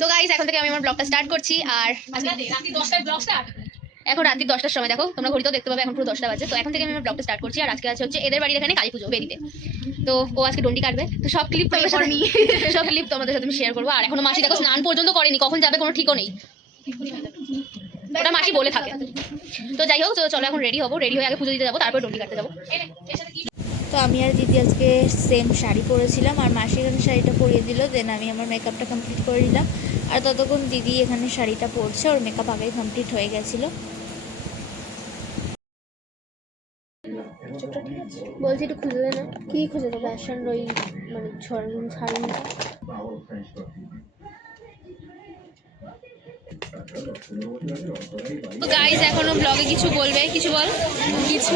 তো গাইস এখন থেকে আমি আমার ব্লগটা স্টার্ট করছি। আর রাত্রি 10টায় ব্লগ স্টার্ট, এখন রাত্রি 10টার সময়, দেখো তোমরা ঘড়িতেও দেখতে পাবে এখন পুরো 10টা বাজে। তো এখন থেকে আমি আমার ব্লগটা স্টার্ট করছি। আর আজকে আছে হচ্ছে এদের বাড়ির এখানে কালী পুজো বেদিতে। তো ও আজকে ডন্ডি কাটবে, তো সব ক্লিপ তোমাদের সাথে সব ক্লিপ তোমাদের সাথে আমি শেয়ার করবো। আর এখনো মাসি দেখো স্নান পর্যন্ত করেনি, কখন যাবে কোনো ঠিকও নেই, ওটা মাসি বলে থাকে। তো যাই হোক, চলো এখন রেডি হবো, রেডি হয়ে আগে পুজো দিতে যাবো, তারপর ডন্ডি কাটতে যাবো। তো আমি আর দিদি আজকে সেম শাড়ি পরেছিলাম, আর মাসি এখানে শাড়িটা পরিয়ে দিল, দেন আমি আমার মেকআপটা কমপ্লিট করে দিলাম। আর ততক্ষণ দিদি এখানে শাড়িটা পরছে, ওর মেকআপ আগেই কমপ্লিট হয়ে গেছিলো। বলছি একটু খুঁজে দে না, কি খুঁজে দেবো? ফ্যাশন ওই মানে ছাড়ুন। তো গাইস এখনো ব্লগে কিছু বলবে? কিছু বল, কিছু।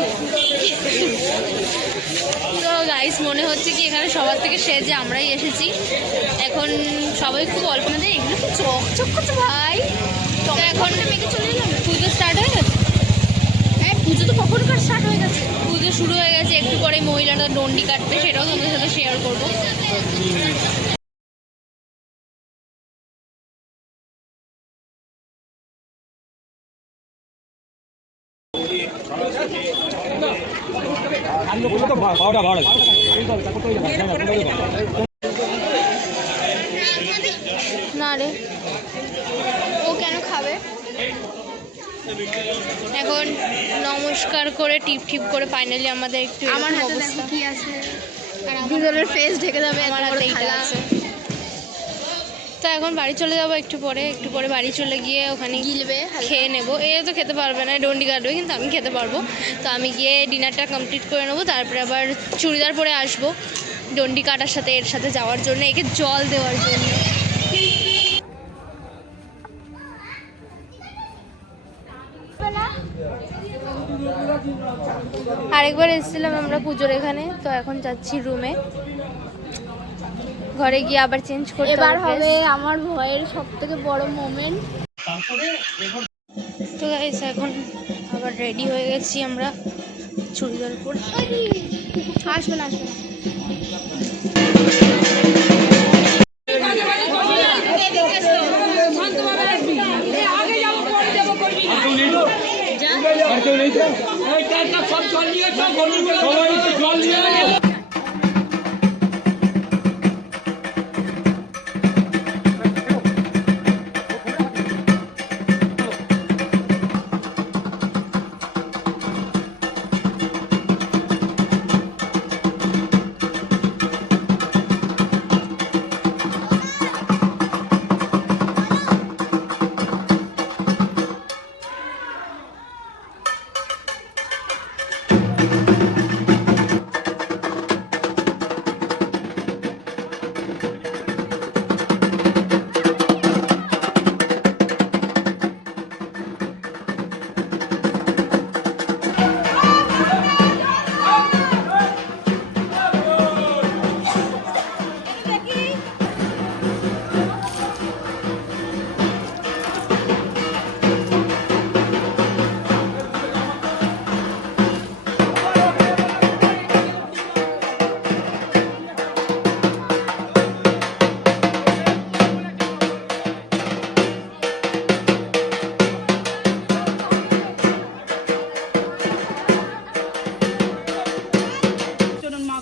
তো গাইস মনে হচ্ছে কি এখানে সবার থেকে সেজে আমরাই এসেছি। এখন সবাই খুব অল্প না দেয়, এগুলো খুব চকচক করছে ভাই। তো এখন মেয়েকে চলে এলাম, পুজো স্টার্ট হয়ে গেছে। হ্যাঁ পুজো তো কখনকার স্টার্ট হয়ে গেছে, পুজো শুরু হয়ে গেছে। একটু পরে মহিলারা ডন্ডি কাটবে, সেটাও তোমাদের সাথে শেয়ার করবো। না রে, ও কেন খাবে? এখন নমস্কার করে টিপ টিপ করে ফাইনালি আমাদের একটু আমার হাতে দেখো কি আছে, আর দুজনের ফেস ঢেকে যাবে, আমার হাতে এইটা আছে। তো এখন বাড়ি চলে যাবো একটু পরে বাড়ি চলে গিয়ে ওখানে গিলবে, খেয়ে নেবো। এ তো খেতে পারবে না, ডন্ডি কাটবে, কিন্তু আমি খেতে পারবো। তো আমি গিয়ে ডিনারটা কমপ্লিট করে নেবো, তারপরে আবার চুড়িদার পরে আসবো ডন্ডি কাটার সাথে এর সাথে যাওয়ার জন্য, একে জল দেওয়ার জন্য। আরেকবার এসেছিলাম আমরা পুজোর এখানে, তো এখন যাচ্ছি রুমে, ঘরে গিয়ে আবার চেঞ্জ করতে হবে। এবার হবে আমার ভয়ের সবথেকে বড় মোমেন্ট। তো গাইস এখন আবার রেডি হয়ে গেছি আমরা, চুড়িদার পরে। আসবে না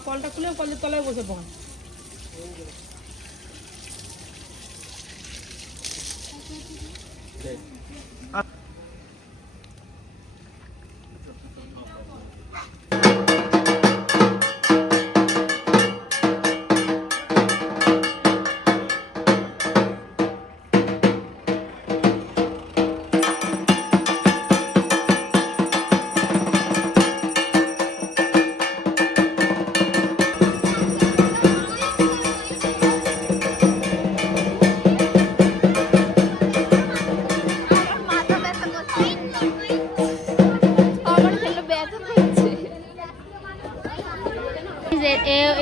কলটা খুলে কলের তলায় বসে পড়।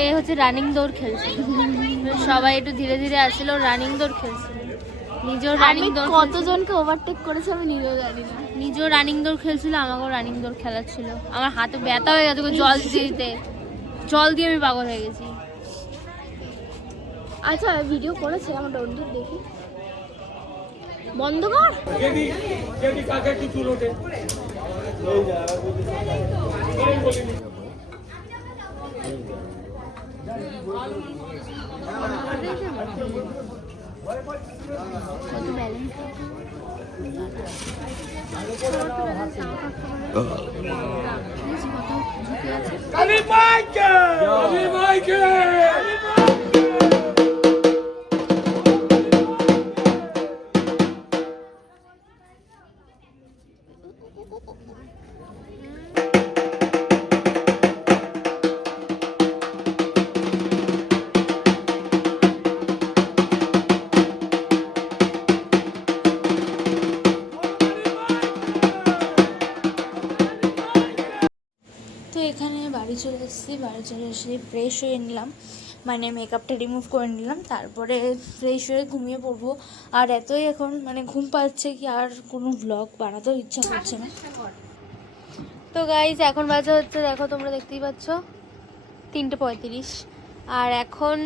এ হচ্ছে রানিং দৌড় খেলছিল, সবাই একটু ধীরে ধীরে আসছিল, রানিং দৌড় খেলছিল, নিজেও রানিং দৌড় কতজনকে ওভারটেক করেছে আমি নিজেও জানি না। নিজেও রানিং দৌড় খেলছিল, আমাকেও রানিং দৌড় খেলাচ্ছিল। আমার হাতে ব্যথা হয়ে গেছে জল দিতে দিতে, জল দিয়ে আমি পাগল হয়ে গেছি। আচ্ছা ভিডিও করেছে আমার বন্ধু, দেখি বন্ধ কর। তো এখানে বাড়ি চলে এসেছি, বাড়ি চলে এসে ফ্রেশ হয়ে নিলাম, মানে মেকআপটা রিমুভ করে নিলাম, তারপরে ফ্রেশ হয়ে ঘুমিয়ে পড়বো। আর এতই এখন মানে ঘুম পাচ্ছে কি আর কোনো ব্লগ বানাতেও ইচ্ছা করছে না। তো গাইজ এখন বাজে হচ্ছে, দেখো তোমরা দেখতেই পাচ্ছ 3:35, আর এখন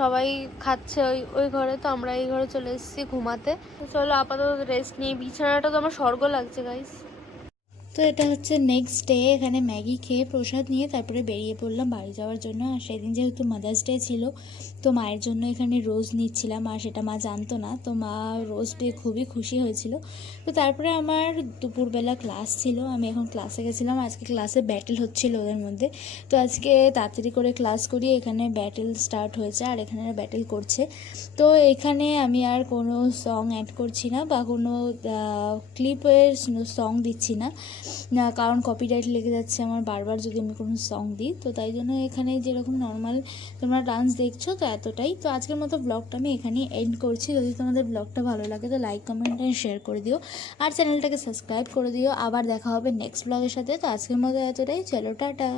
সবাই খাচ্ছে ওই ওই ঘরে, তো আমরা এই ঘরে চলে এসেছি ঘুমাতে। তো চলো আপাতত রেস্ট নিই, বিছানাটা তো আমার স্বর্গ লাগছে গাইজ। তো এটা হচ্ছে নেক্সট ডে, এখানে ম্যাগি খেয়ে প্রসাদ নিয়ে তারপরে বেরিয়ে পড়লাম বাড়ি যাওয়ার জন্য। আর সেদিন যেহেতু মাদার্স ডে ছিল, তো মায়ের জন্য এখানে রোজ নিচ্ছিলাম, আর সেটা মা জানতো না, তো মা রোজ পেয়ে খুবই খুশি হয়েছিল। তো তারপরে আমার দুপুরবেলা ক্লাস ছিল, আমি এখন ক্লাসে গেছিলাম। আজকে ক্লাসে ব্যাটেল হচ্ছিল ওদের মধ্যে, তো আজকে তাড়াতাড়ি করে ক্লাস করি, এখানে ব্যাটেল স্টার্ট হয়েছে আর এখানে ব্যাটেল করছে। তো এখানে আমি আর কোনো সং অ্যাড করছি না বা কোনো ক্লিপের সং দিচ্ছি না, কারণ কপিরাইট লেগে যাচ্ছে আমার বারবার যদি আমি কোনো সং দিই। তো তাই জন্য এখানে যেরকম নর্মাল তোমরা ডান্স দেখছো, তো এতটাই। তো আজকের মতো ব্লগটা আমি এখানেই এন্ড করছি। যদি তোমাদের ব্লগটা ভালো লাগে তো লাইক কমেন্ট আর শেয়ার করে দিও, আর চ্যানেলটাকে সাবস্ক্রাইব করে দিও। আবার দেখা হবে নেক্সট ব্লগের সাথে। তো আজকের মতো এতটাই, চলো টাটা।